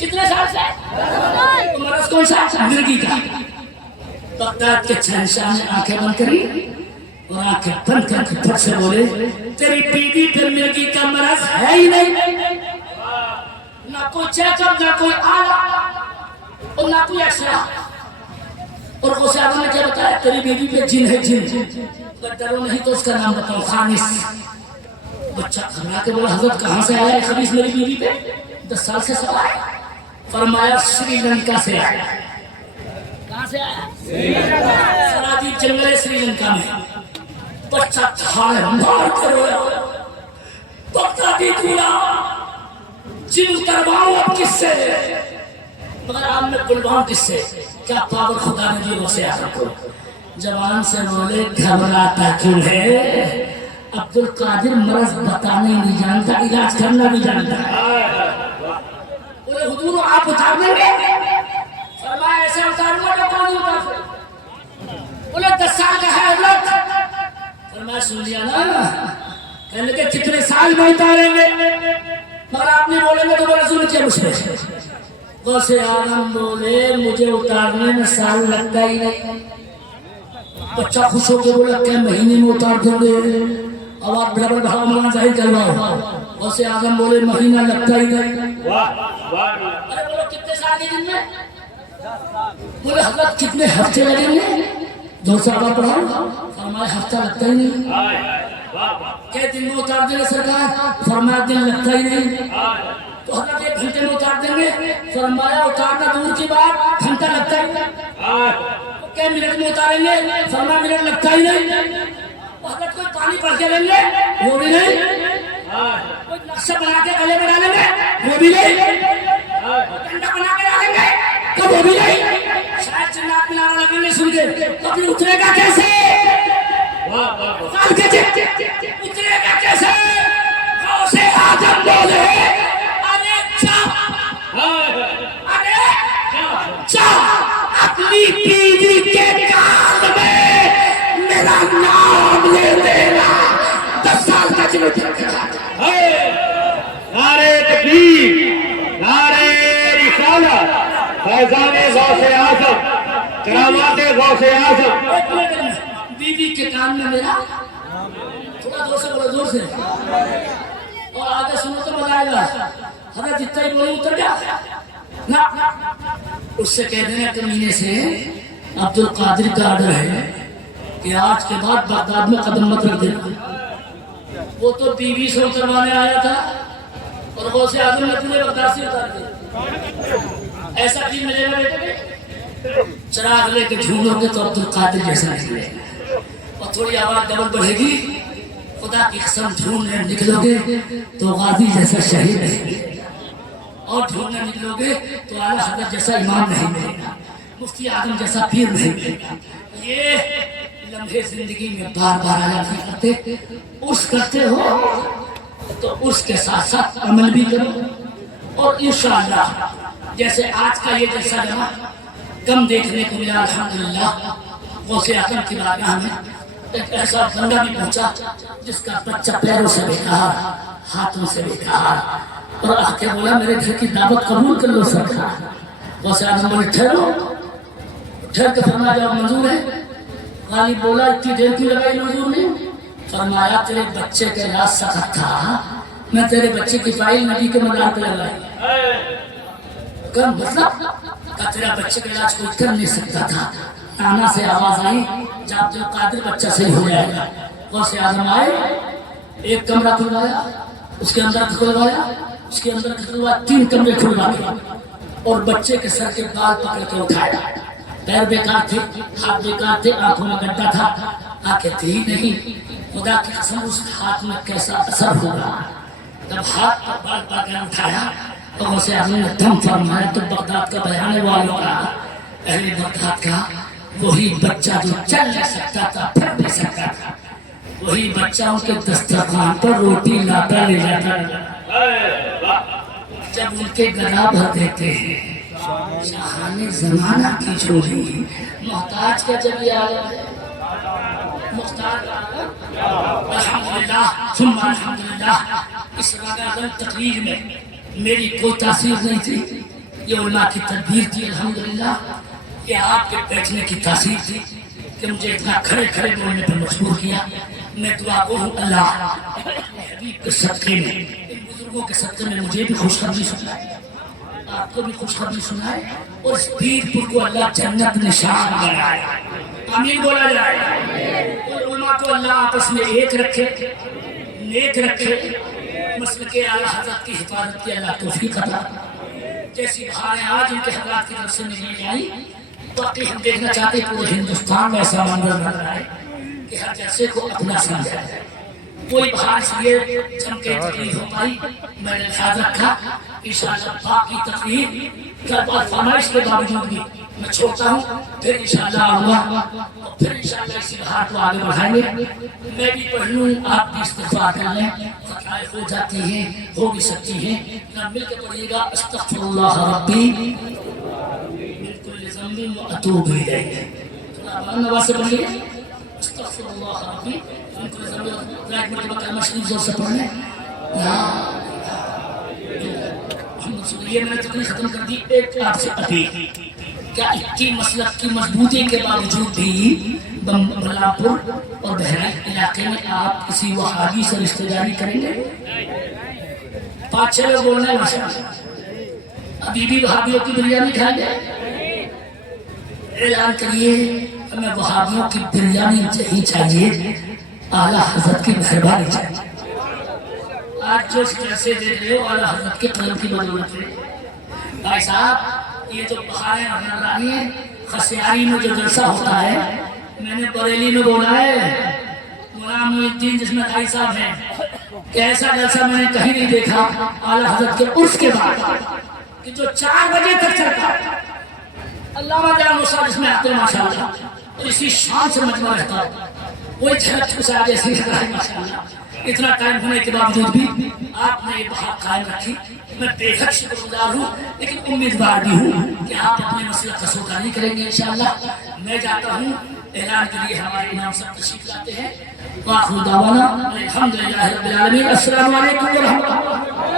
کتنے سال سے؟ مرض کون سا؟ مرگی کا۔ بغداد کے شہنشاہ نے آنکھیں بند کری اور آنکھیں بند کر کے پھٹ سے بولے تیری بیوی پہ مرگی کا مرض ہے ہی نہیں، نہ کوئی چیک اپ، نہ کوئی آلہ اور نہ کوئی ایکسرے۔ اور غوث اعظم نے کیا بتایا؟ تیری بیوی پہ جن ہے، جن۔ اگر ڈرو نہیں تو اس کا نام بتاؤ، خانس۔ بچہ گھبرا کے بولا حضرت کہاں سے آیا ہے خبیث میری بیوی پہ؟ 10 سال سے سوال ہے۔ فرمایا سری لنکا سے آیا۔ کہاں سے آیا؟ سری لنکا۔ سراجی جنگل سری لنکا میں۔ بچہ تھاڑے مار کر رویا، بغدادی دیا جن کرواؤں اب کس سے؟ مگر آپ نے بلواؤں کس سے؟ کیا پاور خدا نے دی غوث اعظم کو؟ جوان سے بولے گھبراتا کیوں ہے؟ عبدالقادر مرض بتانے نہیں جانتا، علاج کرنا بھی جانتا ہے۔ بولے حضور آپ اتار دیں گے؟ فرمایا ایسا اتاروں گا جو کون نہیں اتار سکتا۔ بولے 10 سال کا ہے حضرت۔ فرمایا سن لیا نا؟ کہنے کہ کتنے سال میں اتاریں گے؟ مگر آپ نے بولے گے تو بولے سن کیا مجھ پہ؟ غوث اعظم بولے مجھے اتارنے میں سال لگتا ہی نہیں۔ بچہ خوش ہو کے بولا کہ مہینے میں اتار دیں گے، آواز بڑا بڑا مولانا ظاہر کرواؤ۔ غوث اعظم بولے مہینہ لگتا ہی نہیں۔ ارے بولو کتنے سال کے دن میں؟ بولے حضرت کتنے ہفتے لگیں گے؟ 2 صحابہ پڑھاؤ۔ فرمایا ہفتہ لگتا ہی نہیں۔ کہ دن میں اتار دیں گے سرکار؟ فرمایا دن لگتا ہی نہیں۔ تو حضرت 1 گھنٹے میں اتار دیں گے؟ فرمایا اتارنا دور کی بات، گھنٹہ لگتا ہے۔ کہ منٹ میں اتاریں گے؟ فرمایا منٹ لگتا ہی نہیں۔ حضرت کوئی پانی پڑھ کے لیں گے؟ وہ بھی نہیں۔ کوئی نقشہ بنا کے گلے میں ڈالیں گے؟ وہ بھی نہیں۔ ڈنڈا بنا کے ڈالیں گے؟ تو وہ بھی نہیں۔ شاید جنات میں نعرہ لگانے سن کے تو پھر اترے گا کیسے؟ اترے گا کیسے؟ غوث اعظم بولے ارے چا اپنی بیوی کے کان میں میرا نام لے دینا، 10 سال کا جنو نعرہ تکبیر، نعرہ رسالت، فیضان غوث اعظم، کرامات غوث اعظم۔ بیوی کے کان میں میرا، تھوڑا زور سے بولو، زور سے، اور آگے سنو تو مزہ آئے گا۔ حضرت جتنا ہی بولے اتر گیا نا، اس سے کہہ دینا کمینے سے عبدالقادر کا آرڈر ہے کہ آج کے بعد بغداد میں قدم مت رکھ دینا۔ وہ تو بیوی سے اتروانے آیا تھا اور غوث اعظم نے پورے بغداد سے اتار دیا۔ ایسا چیز ملے گا بیٹے؟ چراغ لے کے ڈھونڈو گے تو عبدالقادر جیسا نکلے گا، اور تھوڑی آواز ڈبل بڑھے گی، خدا کی قسم ڈھونڈنے نکلو گے تو غازی جیسا شہید نہیں ملے گا، اور ڈھونڈنے نکلو گے تو اعلیٰ حضرت جیسا امام نہیں ملے گا، مفتی اعظم جیسا پیر نہیں ملے گا۔ یہ لمحے زندگی میں بار بار آیا نہیں کرتے، اس کرتے ہو تو اس کے ساتھ ساتھ عمل بھی کرو، اور انشاءاللہ جیسے آج کا یہ جلسہ جمع کم دیکھنے کو ملا، الحمدللہ غوث اعظم کی بارگاہ میں ایک ایسا بندہ بھی پہنچا جس کا بچہ پیروں سے بیکار، ہاتھوں سے بیکار، اور آ کے بولا میرے گھر کی دعوت قبول کر لو سرکار۔ غوث اعظم بولے ٹھہرو، ٹھہر کے فرمایا جواب منظور ہے؟ غالب بولا اتنی دیر کیوں لگائی منظور نے؟ فرمایا تیرے بچے کا علاج سخت تھا، میں تیرے بچے کی فائل نبی کے مدار پہ لگائی۔ کم مطلب کہ تیرا بچے کا علاج کوئی کر نہیں سکتا تھا، نانا سے آواز آئی جب عبدالقادر بچہ صحیح ہو جائے گا۔ غوث اعظم آئے، ایک کمرہ کھلوایا، اس کے اندر کھلوایا، اس کے اندر کھلوایا، 3 کمرے کھلوا کے، اور بچے کے سر کے بال پکڑ کے اٹھایا۔ پیر بیکار تھے، ہاتھ بیکار تھے، آنکھوں میں گڈھا تھا، آنکھیں تھی نہیں۔ خدا کی قسم اس ہاتھ میں کیسا اثر ہوگا جب ہاتھ پر بال پکڑ کے اٹھایا تو غوث اعظم نے دم فرمایا تو بغداد کا بیان والوں کا، اہل بغداد کا وہی بچہ جو چل نہیں سکتا تھا، پھر نہیں سکتا تھا، وہی بچہ ان کے دسترخوان پر روٹی لاتا لے جاتا جب ان کے گلا بھر دیتے ہیں۔ شاہان زمانہ کی چوری، محتاج کا جب یہ عالم ہے، مختار کا عالم، الحمدللہ ثم الحمدللہ۔ اس رنگا تقریر میں میری کوئی تاثیر نہیں تھی، یہ علماء کی تدبیر تھی الحمدللہ، یہ آپ کے بیٹھنے کی تاثیر تھی کہ مجھے اتنا کھڑے کھڑے بولنے پر مجبور کیا۔ میں دعا کو ہوں اللہ حبیب کے صدقے میں، ان بزرگوں کے صدقے میں مجھے بھی خوشخبری سنائے، آپ کو بھی خوشخبری سنائے، اور اس پیر پور کو اللہ جنت نشان بنائے، آمین بولا جائے۔ اور علماء کو اللہ آپس میں ایک رکھے، نیک رکھے، مسلک اعلیٰ حضرت کی حفاظت کی اللہ توفیق عطا۔ جیسی بہاریں آج ان کے حضرات کی طرف سے نہیں آئی، باقی ہم دیکھنا چاہتے ہیں پورے ہندوستان میں ایسا منظر بن رہا ہے کہ ہر جلسے کو اپنا سمجھا جائے۔ کوئی بہار سے یہ جم کے تقریر ہو پائی، میں نے خیال رکھا انشاءاللہ باقی تقریر فرمائش کے باوجود بھی میں چھوڑتا ہوں، پھر انشاءاللہ آؤں گا اور پھر انشاءاللہ اسی بہار کو آگے بڑھائیں گے۔ میں بھی پڑھ لوں، آپ بھی استغفار کر لیں، خطائیں ہو جاتی ہیں، ہو بھی سکتی ہیں، نہ مل کے پڑھیے گا استغفر اللہ ربی من کل ذنب واتوب الیہ، نواز سے پڑھیے استغفر اللہ ربی من کل ذنب، ایک مرتبہ کلمہ شریف زور سے پڑھ لیں، یہ میں نے تقریر ختم کر دی۔ ایک آپ سے اپیل، کیا اتنی مسلک کی مضبوطی کے باوجود بھی بلا پور اور بہرائچ علاقے میں آپ کسی وہابی سے رشتہ داری کریں گے؟ 5-6 لوگ بولنے ماشاء اللہ، ابھی بھی وہابیوں کی بریانی کھائیں گے؟ اعلان کریے ہمیں وہابیوں کی بریانی نہیں چاہیے، اعلیٰ حضرت کی مہربانی چاہیے۔ آج جو جیسے دیکھ رہے ہو اعلیٰ حضرت کے قلم کی بدولت ہے۔ بھائی صاحب یہ جو بہاریں نظر آ رہی ہیں، خسیاری میں جو جلسہ ہوتا ہے، میں نے بریلی میں بولا ہے غلام محی الدین جس میں بھائی صاحب ہیں کہ ایسا جلسہ میں نے کہیں نہیں دیکھا اعلیٰ حضرت کے عرس کے بعد کہ جو 4 بجے تک چلتا ہے، علامہ جان موسیٰ جس میں آتے ہیں ماشاءاللہ، اور اسی شان سے مجمع رہتا ہے، وہی جھلک کچھ آگے ایسی لگ رہا ہے ماشاءاللہ۔ اتنا ٹائم ہونے کے باوجود بھی آپ نے یہ بہار قائم رکھی، میں بے حد شکر گزار ہوں، لیکن امیدوار بھی ہوں کہ آپ اپنے مسئلہ کا سوگانی کریں گے انشاءاللہ۔ میں جاتا ہوں، اعلان کے لیے ہمارے امام صاحب تشریف لاتے ہیں۔ وآخر دعوانا الحمدللہ رب العالمین، السلام علیکم ورحمۃ اللہ۔